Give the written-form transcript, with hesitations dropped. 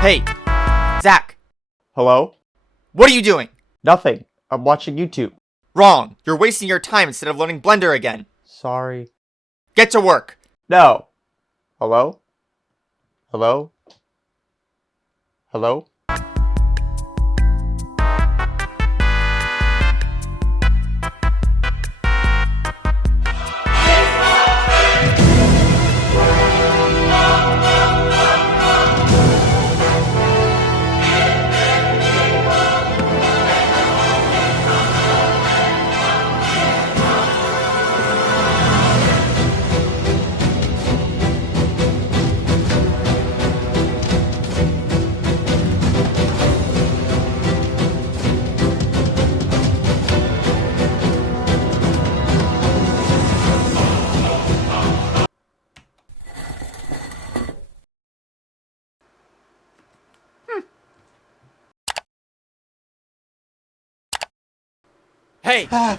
Hey, Zach, Hello? what are you doing? Nothing. I'm watching YouTube. Wrong. You're wasting your time instead of learning Blender again. Sorry. Get to work. No. Hello? Hello? Hello? Hey,